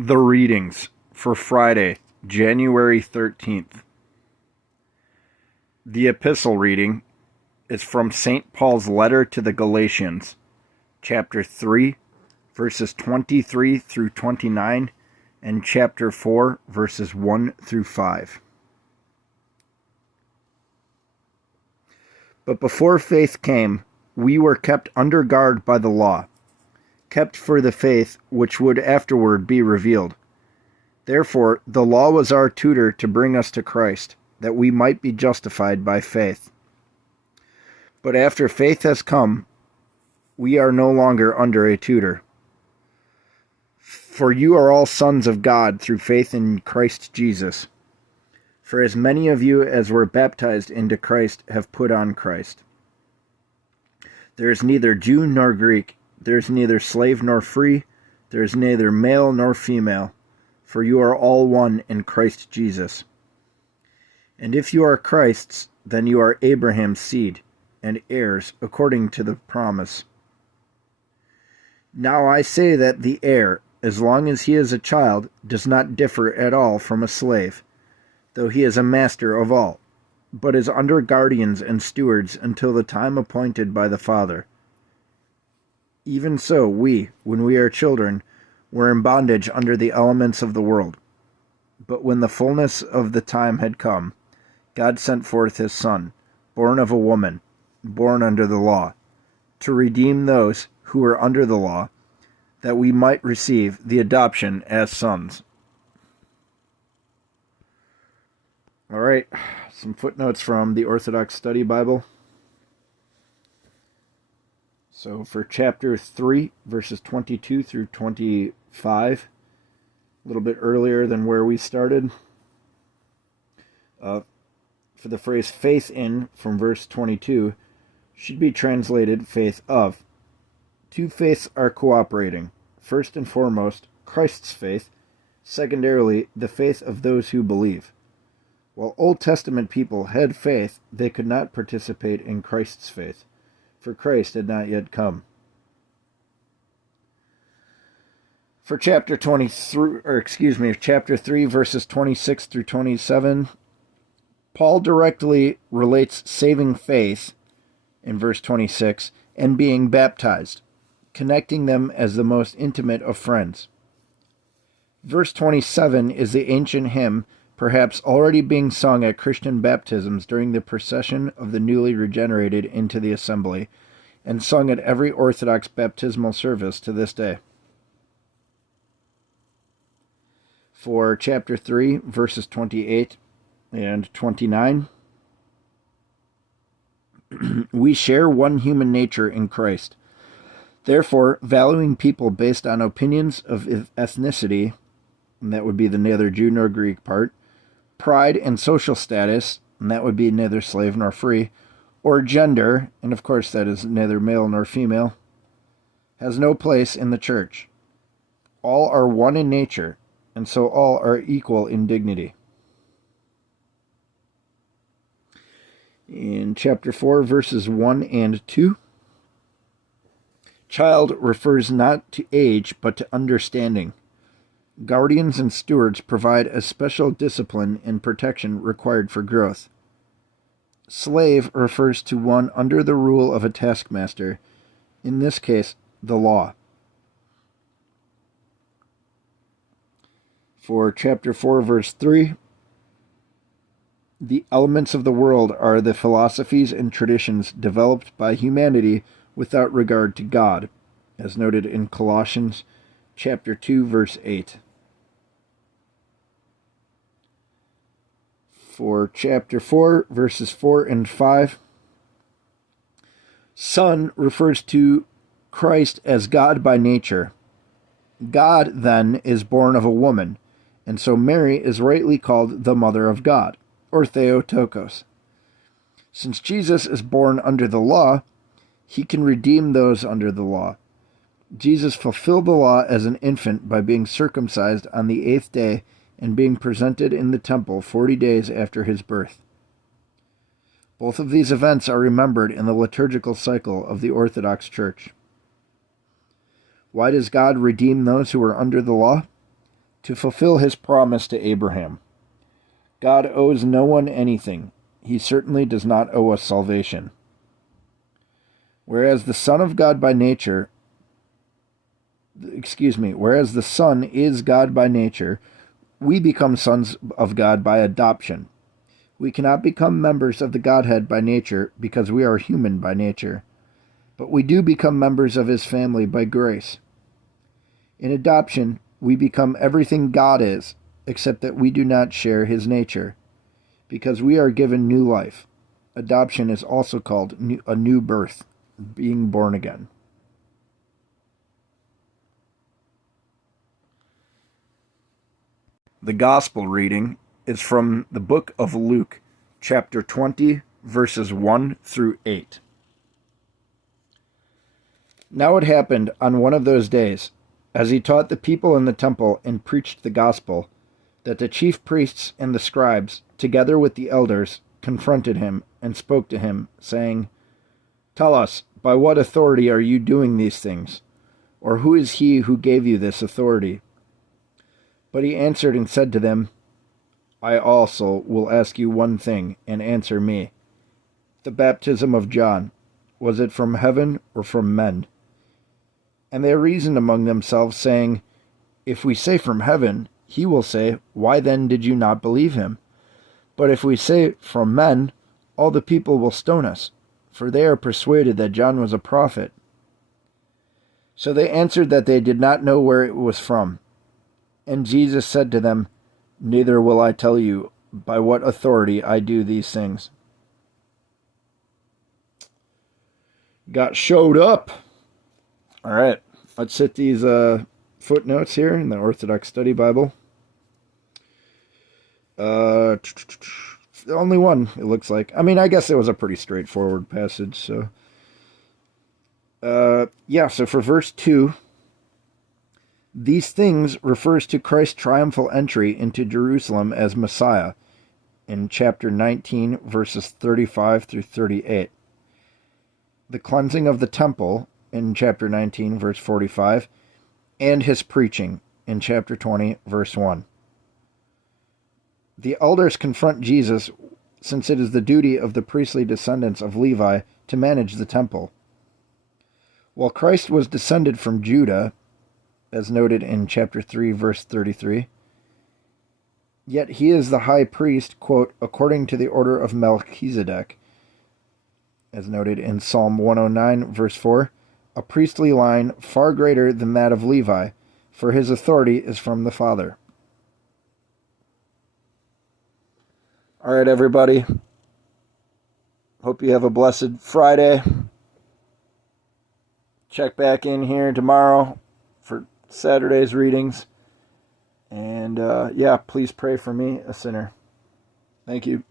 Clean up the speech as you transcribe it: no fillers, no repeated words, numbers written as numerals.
The readings for Friday, January 13th. The epistle reading is from St. Paul's letter to the Galatians, chapter 3, verses 23 through 29, and chapter 4, verses 1 through 5. But before faith came, we were kept under guard by the law, kept for the faith which would afterward be revealed. Therefore, the law was our tutor to bring us to Christ, that we might be justified by faith. But after faith has come, we are no longer under a tutor. For you are all sons of God through faith in Christ Jesus. For as many of you as were baptized into Christ have put on Christ. There is neither Jew nor Greek, there is neither slave nor free, there is neither male nor female, for you are all one in Christ Jesus. And if you are Christ's, then you are Abraham's seed, and heirs according to the promise. Now I say that the heir, as long as he is a child, does not differ at all from a slave, though he is a master of all, but is under guardians and stewards until the time appointed by the Father. Even so, we, when we are children, were in bondage under the elements of the world. But when the fullness of the time had come, God sent forth his Son, born of a woman, born under the law, to redeem those who were under the law, that we might receive the adoption as sons. All right, some footnotes from the Orthodox Study Bible. So for chapter 3, verses 22 through 25, a little bit earlier than where we started. For the phrase faith in, from verse 22, should be translated faith of. Two faiths are cooperating. First and foremost, Christ's faith. Secondarily, the faith of those who believe. While Old Testament people had faith, they could not participate in Christ's faith, for Christ had not yet come. For chapter 3, verses 26 through 27, Paul directly relates saving faith in verse 26 and being baptized, connecting them as the most intimate of friends. Verse 27 is the ancient hymn perhaps already being sung at Christian baptisms during the procession of the newly regenerated into the assembly, and sung at every Orthodox baptismal service to this day. For chapter 3, verses 28 and 29, we share one human nature in Christ. Therefore, valuing people based on opinions of ethnicity, and that would be the neither Jew nor Greek part, pride and social status, and that would be neither slave nor free, or gender, and of course that is neither male nor female, has no place in the church. All are one in nature, and so all are equal in dignity. In chapter 4, verses 1 and 2, child refers not to age, but to understanding. Guardians and stewards provide a special discipline and protection required for growth. Slave refers to one under the rule of a taskmaster, in this case, the law. For chapter 4, verse 3, the elements of the world are the philosophies and traditions developed by humanity without regard to God, as noted in Colossians chapter 2, verse 8. For chapter 4, verses 4 and 5, Son refers to Christ as God by nature. God, then, is born of a woman, and so Mary is rightly called the Mother of God, or Theotokos. Since Jesus is born under the law, he can redeem those under the law. Jesus fulfilled the law as an infant by being circumcised on the 8th day and being presented in the temple 40 days after his birth. Both of these events are remembered in the liturgical cycle of the Orthodox Church. Why does God redeem those who are under the law? to fulfill his promise to Abraham. God owes no one anything. He certainly does not owe us salvation. Whereas the Son is God by nature, we become sons of God by adoption. We cannot become members of the Godhead by nature because we are human by nature, but we do become members of his family by grace. In adoption, we become everything God is, except that we do not share his nature, because we are given new life. Adoption is also called a new birth, being born again. The Gospel reading is from the book of Luke, chapter 20, verses 1 through 8. Now it happened on one of those days, as he taught the people in the temple and preached the gospel, that the chief priests and the scribes, together with the elders, confronted him and spoke to him, saying, "Tell us, by what authority are you doing these things? Or who is he who gave you this authority?" But he answered and said to them, "I also will ask you one thing, and answer me. The baptism of John, was it from heaven or from men?" And they reasoned among themselves, saying, "If we say from heaven, he will say, why then did you not believe him? But if we say from men, all the people will stone us, for they are persuaded that John was a prophet." So they answered that they did not know where it was from. And Jesus said to them, "Neither will I tell you by what authority I do these things." Got showed up. All right, let's hit these footnotes here in the Orthodox Study Bible. Only one, it looks like. I mean, I guess it was a pretty straightforward passage. So, so for verse 2, these things refers to Christ's triumphal entry into Jerusalem as Messiah in chapter 19, verses 35 through 38. The cleansing of the temple in chapter 19, verse 45, and his preaching in chapter 20, verse 1. The elders confront Jesus since it is the duty of the priestly descendants of Levi to manage the temple. While Christ was descended from Judah, as noted in chapter 3, verse 33, yet he is the high priest, quote, according to the order of Melchizedek, as noted in Psalm 109, verse 4, a priestly line far greater than that of Levi, for his authority is from the Father. All right, everybody. Hope you have a blessed Friday. Check back in here tomorrow for Saturday's readings. And, please pray for me, a sinner. Thank you.